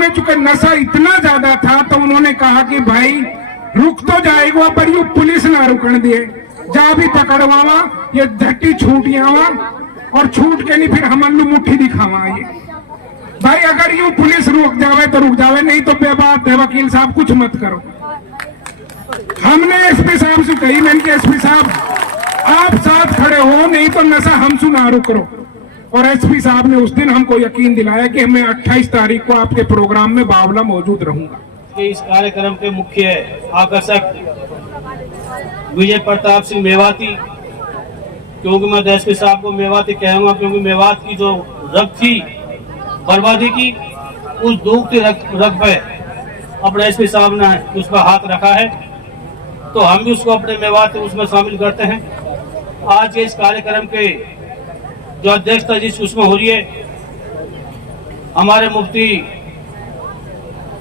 में चूंकि नशा इतना ज्यादा था तो उन्होंने कहा कि भाई रुक तो जाएगा पर यू पुलिस ना रुकन दिए, जा भी पकड़वावा ये झट्टी छूट आवा और छूट के नहीं फिर हमन मुट्ठी दिखावा। ये भाई अगर यूं पुलिस रुक जावे तो रुक जावे, नहीं तो बेबात है वकील साहब कुछ मत करो। हमने एसपी साहब से कही, मैंने कि एसपी साहब आप साथ खड़े हो, नहीं तो नशा हम सुना रुक रो। और एसपी साहब ने उस दिन हमको यकीन दिलाया कि मैं 28 तारीख को आपके प्रोग्राम में बावला मौजूद रहूंगा। इस कार्यक्रम के मुख्य आकर्षक विजय प्रताप सिंह मेवाती, क्योंकि मैं एसपी साहब को मेवाती कहूंगा क्योंकि मेवात की जो रग थी बर्बादी की, उस डूबती रग पे अपने एसपी साहब ने उस पर हाथ रखा है, तो हम भी उसको अपने मेवात उसमें शामिल करते हैं। आज के इस कार्यक्रम के जो अध्यक्षता जिस उसमें हो रही है, हमारे मुफ्ती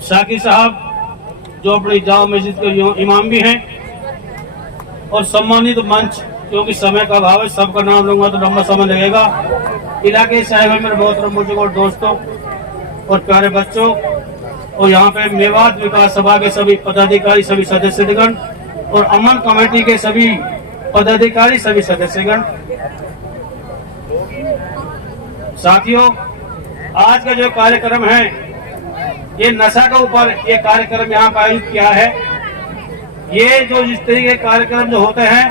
शाकिर साहब जो अपनी जामा मस्जिद के इमाम भी हैं, और सम्मानित मंच, क्योंकि समय का अभाव है सबका नाम लूंगा तो लंबा समय लगेगा, इलाके से आए हुए मेरे मोहतरम बुजुर्गों और दोस्तों और प्यारे बच्चों, और यहाँ पे मेवात विकास सभा के सभी पदाधिकारी, सभी सदस्यगण और अमन कमेटी के सभी पदाधिकारी, सभी सदस्यगण, साथियों, आज का जो कार्यक्रम है ये नशा के ऊपर ये कार्यक्रम यहाँ का आयोजित किया है। ये जो जिस तरीके के कार्यक्रम जो होते हैं,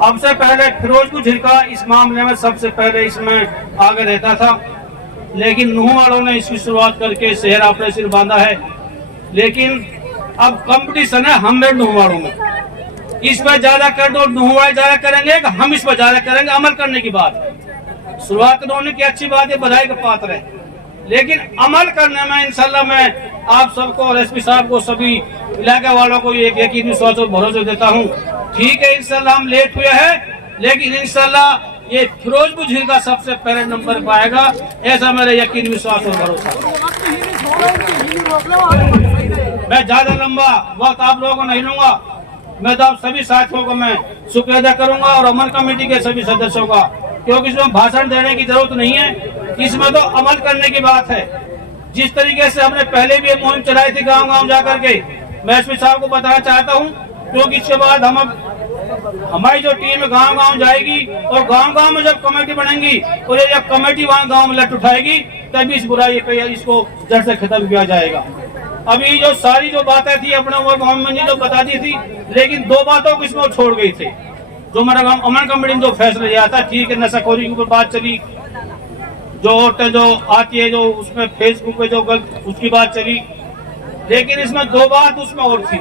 अब से पहले फिरोजपुर झिरका इस मामले में सबसे पहले इसमें आगे रहता था, लेकिन नूह वालों ने इसकी शुरुआत करके शहर ऑपरेशन बांधा है। लेकिन अब कंपटीशन है हम में नूह वालों में, इस पर ज्यादा कर दो, नूह वाले ज्यादा करेंगे, हम इस पर ज्यादा करेंगे। अमल करने की बात शुरुआत उन्होंने की अच्छी बात है, बधाई का पात्र है, लेकिन अमल करने में इंशाल्लाह मैं आप सबको और एसपी साहब को, सभी इलाके वालों को एक यकीन विश्वास और भरोसा देता हूँ। ठीक है, इंशाल्लाह हम लेट हुए हैं, लेकिन इंशाल्लाह ये फिरोजपुर झील का सबसे पहले नंबर पाएगा, ऐसा मेरा यकीन विश्वास और भरोसा। मैं ज्यादा लंबा वक्त आप लोगों को नहीं लूंगा, मैं तो आप सभी साथियों को मैं शुक्रिया अदा करूंगा और अमन कमेटी के सभी सदस्यों का, क्योंकि इसमें भाषण देने की जरूरत नहीं है, इसमें तो अमल करने की बात है। जिस तरीके से हमने पहले भी मुहिम चलाई थी गांव गांव जाकर के, मैं एसपी साहब को बताना चाहता हूं, क्योंकि इसके बाद हम हमारी जो टीम गांव गांव जाएगी और गांव गांव में जब कमेटी बनेगी और ये जब कमेटी वहां गांव में लट उठाएगी तभी इस बुराई पे इसको जड़ से खत्म किया जाएगा। अभी जो सारी जो बातें थी अपने मोहम्मद जी जो बता दी थी, लेकिन दो बातों को इसमें छोड़ गई थी। जो हमारा गाँव अमन कमेटी ने जो फैसला लिया था, ठीक है, नशाखोरी के ऊपर बात चली, जो औरतें जो आती है जो उसमें फेसबुक पे जो गलत उसकी बात चली, लेकिन इसमें दो बात उसमें और थी।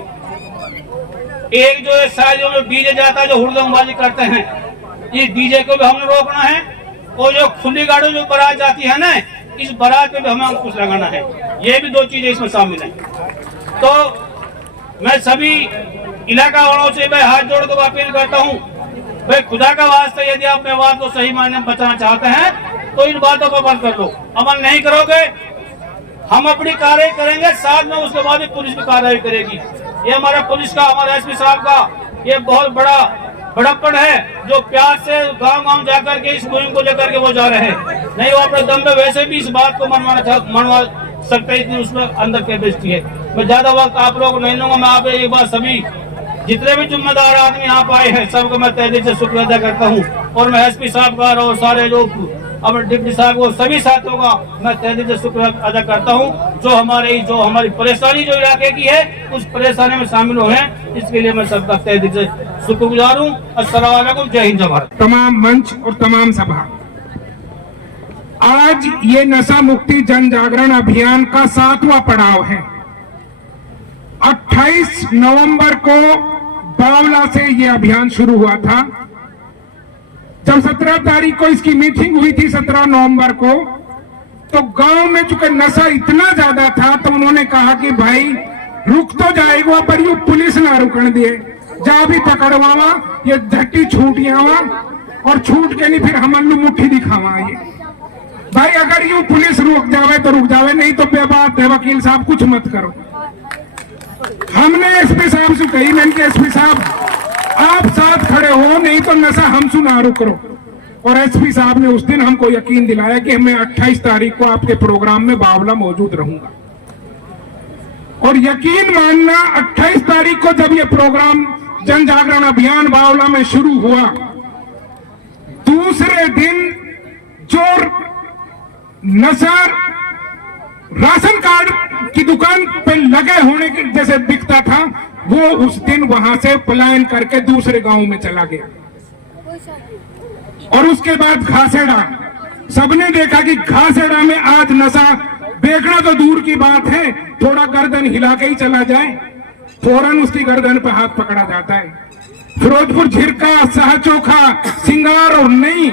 एक जो शादियों में डीजे जाता है, जो हुड़दंगबाजी करते हैं, इस डीजे को भी हमने रोकना है, और जो खुली गाड़ियों जो बारात जाती है ना, इस बारात में भी हमें अंकुश लगाना है। ये भी दो चीजें इसमें शामिल है। तो मैं सभी इलाका वालों से मैं हाथ जोड़ कर अपील करता हूँ, भाई खुदा का वास्ता यदि आप मेवात को सही मायने में बचाना चाहते हैं तो इन बातों को बंद कर लो। अमल नहीं करोगे, हम अपनी कार्रवाई करेंगे, साथ में उसके बाद पुलिस भी कार्रवाई करेगी। ये हमारा पुलिस का, हमारे एसपी साहब का ये बहुत बड़ा बड़प्पन है, जो प्यार से गांव गांव जाकर के इस मुहिम को लेकर के वो जा रहे हैं। नहीं वो अपने दम पे वैसे भी इस बात को मनवा सकते, इतनी उसमें अंदर कैपेसिटी है। मैं ज्यादा वक्त आप लोगों को नहीं लूंगा। मैं आप एक बार सभी जितने भी जिम्मेदार आदमी यहाँ पे आए हैं सबको मैं तहे दिल से शुक्रिया अदा करता हूँ, और मैं एसपी साहब का और सारे जो अपने डिप्टी साहब को सभी साथियों का मैं तहे दिल से शुक्रिया अदा करता हूँ, जो हमारी परेशानी जो इलाके की है उस परेशानी में शामिल हुए हैं। इसके लिए मैं सबका तहे दिल से शुक्रगुजार हूँ। अस्सलाम वालेकुम, जय हिंद, जय भारत। तमाम मंच और तमाम सभा, आज ये नशा मुक्ति जन जागरण अभियान का 7वां पड़ाव है। 28 नवंबर को बावला से ये अभियान शुरू हुआ था। जब 17 तारीख को इसकी मीटिंग हुई थी, 17 नवंबर को, तो गांव में चूंकि नशा इतना ज्यादा था तो उन्होंने कहा कि भाई रुक तो जाएगा पर यू पुलिस ना रुकन दिए, जा भी पकड़वावा ये झट्टी छूट आवा और छूट के नहीं फिर हमन मुट्ठी दिखावा। ये भाई अगर यूं पुलिस रुक जावे तो रुक जावे, नहीं तो बेबात है वकील साहब कुछ मत करो। हमने एसपी साहब से कही, मैंने कि एसपी साहब आप साथ खड़े हो, नहीं तो नशा हम सुना रुक रो। और एसपी साहब ने उस दिन हमको यकीन दिलाया कि मैं 28 तारीख को आपके प्रोग्राम में बावला मौजूद रहूंगा। और यकीन मानना 28 तारीख को जब ये प्रोग्राम जन जागरण अभियान बावला में शुरू हुआ, दूसरे दिन जो नशा राशन कार्ड की दुकान पे लगे होने के जैसे दिखता था, वो उस दिन वहां से पलायन करके दूसरे गांव में चला गया। और उसके बाद घासेड़ा, सबने देखा कि घासेड़ा में आज नशा देखना तो दूर की बात है, थोड़ा गर्दन हिला के ही चला जाए, फौरन उसकी गर्दन पे हाथ पकड़ा जाता है। फिरोजपुर, झिरका, सहचोखा, सिंगार और नई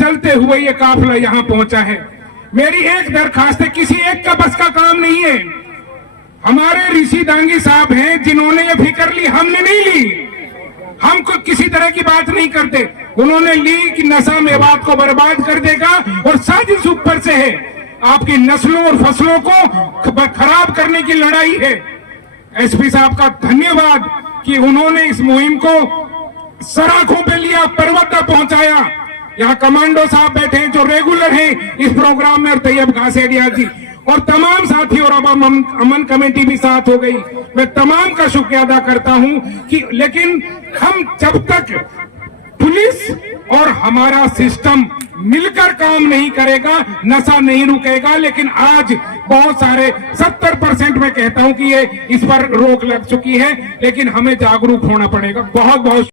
चलते हुए ये काफिला यहां पहुंचा है। मेरी एक दरखास्त है, किसी एक का बस का काम नहीं है। हमारे ऋषि दांगी साहब हैं जिन्होंने ये फिक्र ली, हमने नहीं ली। हम को किसी तरह की बात नहीं करते, उन्होंने ली कि नशा मेवात को बर्बाद कर देगा और साजिश ऊपर से है, आपकी नस्लों और फसलों को खराब करने की लड़ाई है। एसपी साहब का धन्यवाद कि उन्होंने इस मुहिम को सराखों पे लिया, पर्वत तक पहुंचाया। यहाँ कमांडो साहब बैठे हैं जो रेगुलर हैं इस प्रोग्राम में, और तैयब घासेड़िया जी और तमाम साथी, और अब अमन कमेटी भी साथ हो गई। मैं तमाम का शुक्रिया अदा करता हूं कि लेकिन हम जब तक पुलिस और हमारा सिस्टम मिलकर काम नहीं करेगा, नशा नहीं रुकेगा। लेकिन आज बहुत सारे 70% मैं कहता हूं कि ये इस पर रोक लग चुकी है, लेकिन हमें जागरूक होना पड़ेगा। बहुत बहुत